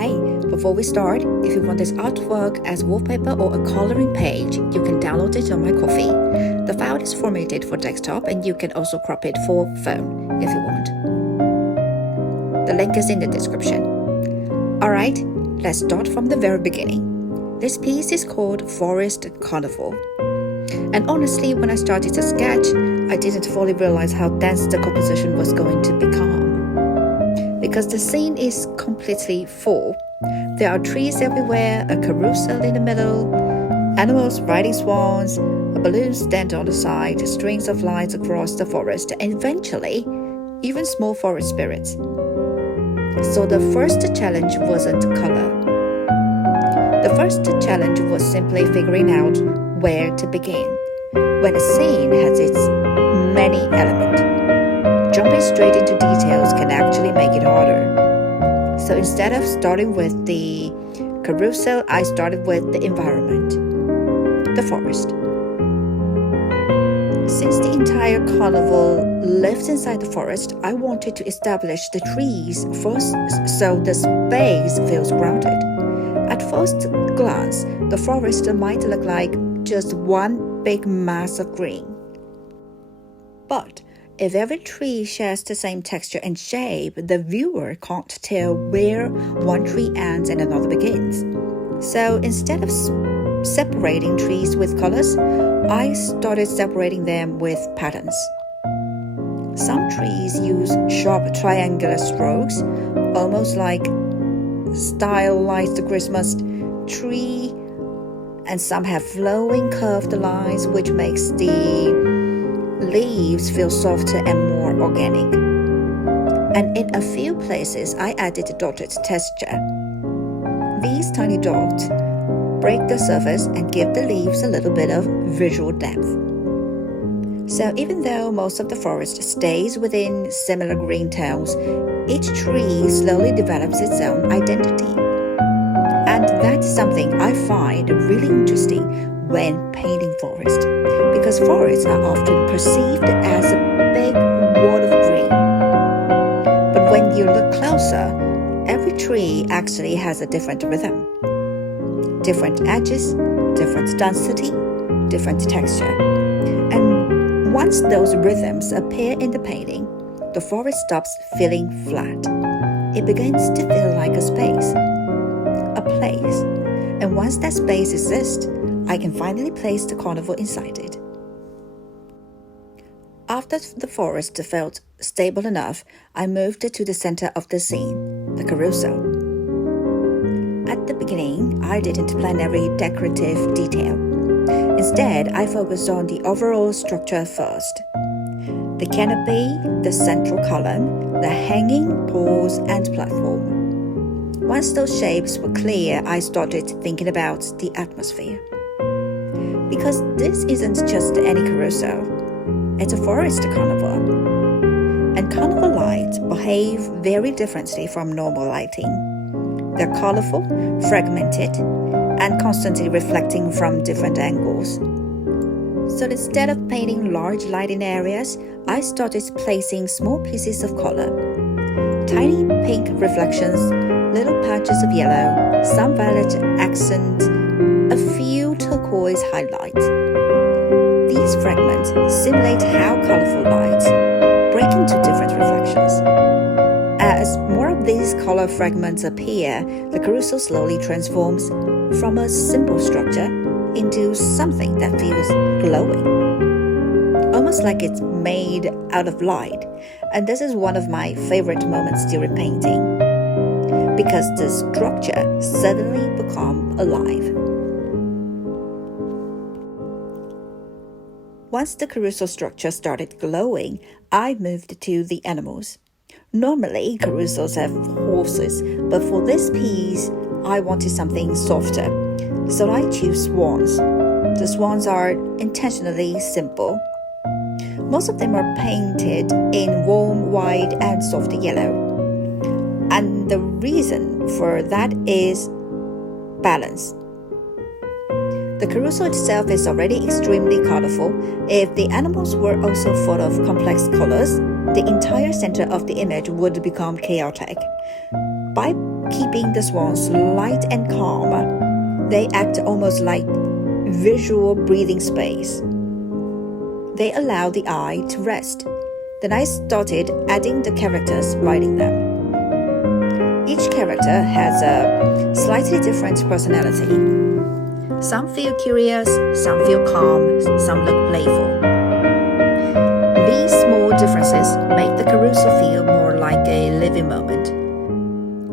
Hey, before we start, if you want this artwork as wallpaper or a coloring page, you can download it on my Ko-fi. The file is formatted for desktop and you can also crop it for phone if you want. The link is in the description. Alright, let's start from the very beginning. This piece is called Forest Carnival. And honestly, when I started to sketch, I didn't fully realize how dense the composition was going to become. Because the scene is completely full. There are trees everywhere, a carousel in the middle, animals riding swans, a balloon stand on the side, strings of lights across the forest, and eventually, even small forest spirits. So the first challenge wasn't color. The first challenge was simply figuring out where to begin when a scene has its many elements. Jumping straight into details can actually make it harder. So instead of starting with the carousel, I started with the environment, the forest. Since the entire carnival lives inside the forest, I wanted to establish the trees first so the space feels grounded. At first glance, the forest might look like just one big mass of green. But if every tree shares the same texture and shape, the viewer can't tell where one tree ends and another begins. So instead of separating trees with colors, I started separating them with patterns. Some trees use sharp triangular strokes, almost like stylized Christmas tree, and some have flowing curved lines, which makes the leaves feel softer and more organic. And in a few places, I added dotted texture. These tiny dots break the surface and give the leaves a little bit of visual depth. So even though most of the forest stays within similar green tones, each tree slowly develops its own identity. And that's something I find really interesting when painting forest, because forests are often perceived as a big wall of green. But when you look closer, every tree actually has a different rhythm, different edges, different density, different texture. And once those rhythms appear in the painting, the forest stops feeling flat. It begins to feel like a space, a place. And once that space exists, I can finally place the carnival inside it. After the forest felt stable enough, I moved to the center of the scene, the carousel. At the beginning, I didn't plan every decorative detail. Instead, I focused on the overall structure first. The canopy, the central column, the hanging poles, and platform. Once those shapes were clear, I started thinking about the atmosphere. Because this isn't just any carousel, it's a forest carnival. And carnival lights behave very differently from normal lighting. They're colorful, fragmented, and constantly reflecting from different angles. So instead of painting large lighting areas, I started placing small pieces of color. Tiny pink reflections, little patches of yellow, some violet accents, a few turquoise highlights. These fragments simulate how colorful lights break into different reflections. As more of these color fragments appear, the carousel slowly transforms from a simple structure into something that feels glowing, almost like it's made out of light. And this is one of my favorite moments during painting, because the structure suddenly becomes alive. Once the carousel structure started glowing, I moved to the animals. Normally, carousels have horses, but for this piece, I wanted something softer. So I choose swans. The swans are intentionally simple. Most of them are painted in warm white and soft yellow. And the reason for that is balance. The carousel itself is already extremely colorful. If the animals were also full of complex colors, the entire center of the image would become chaotic. By keeping the swans light and calm, they act almost like visual breathing space. They allow the eye to rest. Then I started adding the characters, writing them. Each character has a slightly different personality. Some feel curious, some feel calm, some look playful. These small differences make the carousel feel more like a living moment,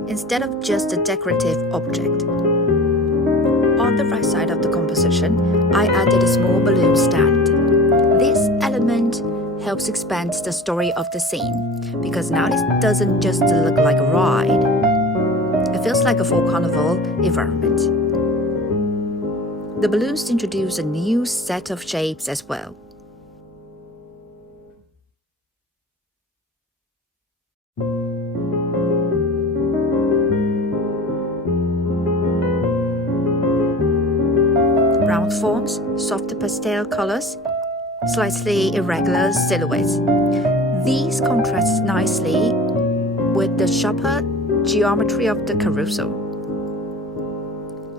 instead of just a decorative object. On the right side of the composition, I added a small balloon stand. This element helps expand the story of the scene, because now it doesn't just look like a ride. It feels like a full carnival environment. The balloons introduce a new set of shapes as well. Round forms, soft pastel colors, slightly irregular silhouettes. These contrast nicely with the sharper geometry of the carousel.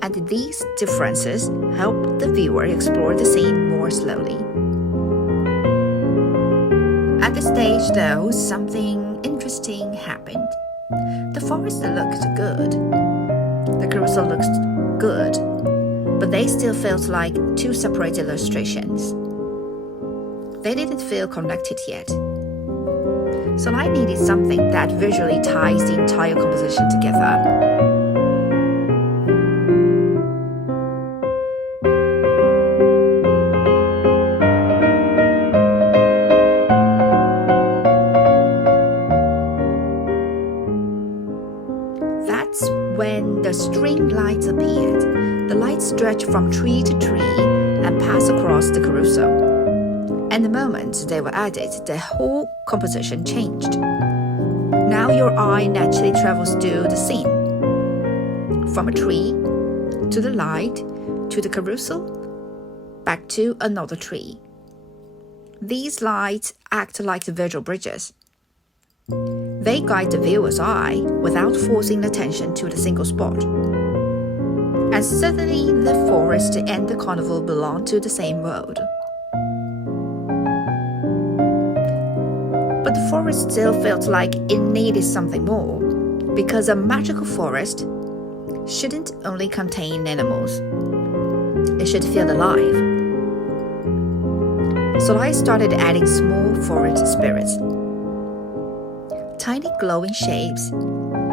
And these differences help the viewer explore the scene more slowly. At this stage, though, something interesting happened. The forest looked good. The carousel looked good. But they still felt like two separate illustrations. They didn't feel connected yet. So I needed something that visually ties the entire composition together. That's when the string lights appeared. The lights stretch from tree to tree and pass across the carousel. And the moment they were added, the whole composition changed. Now your eye naturally travels through the scene. From a tree, to the light, to the carousel, back to another tree. These lights act like the visual bridges. They guide the viewer's eye without forcing attention to the single spot. And suddenly the forest and the carnival belong to the same world. But the forest still felt like it needed something more, because a magical forest shouldn't only contain animals. It should feel alive. So I started adding small forest spirits. Tiny glowing shapes,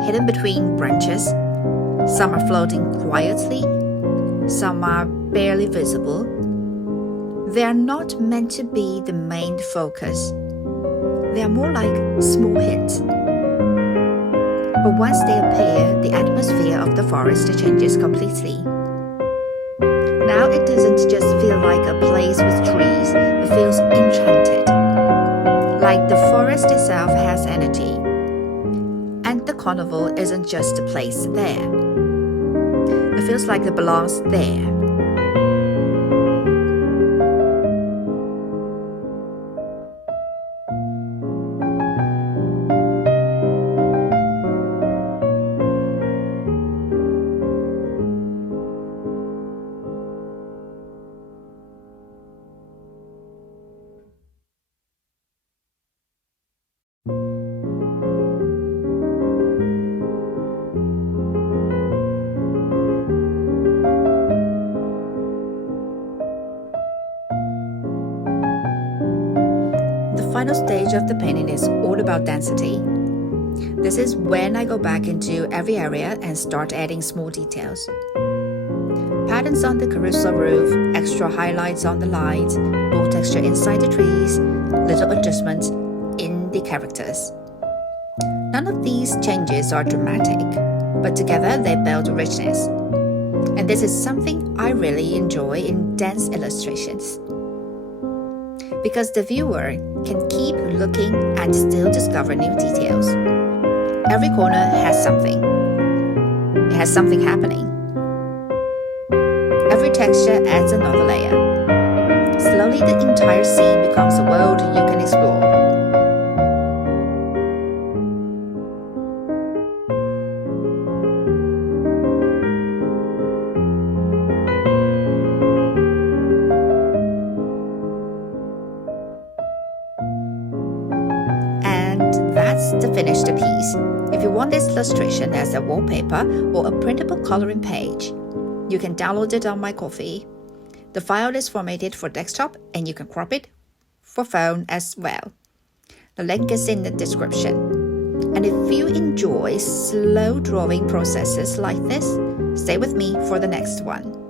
hidden between branches. Some are floating quietly, some are barely visible. They are not meant to be the main focus. They are more like small hints. But once they appear, the atmosphere of the forest changes completely. Now it doesn't just feel like a place with trees, it feels enchanted. Like the forest itself has energy. And the carnival isn't just a place there. It feels like it belongs there. The final stage of the painting is all about density. This is when I go back into every area and start adding small details. Patterns on the carousel roof, extra highlights on the lights, more texture inside the trees, little adjustments in the characters. None of these changes are dramatic, but together they build richness. And this is something I really enjoy in dense illustrations. Because the viewer can keep looking and still discover new details. Every corner has something. It has something happening. Every texture adds another layer. Slowly the entire scene becomes a world you can explore. that's the finished piece. If you want this illustration as a wallpaper or a printable coloring page, you can download it on my Ko-fi. The file is formatted for desktop and you can crop it for phone as well. The link is in the description. And if you enjoy slow drawing processes like this, stay with me for the next one.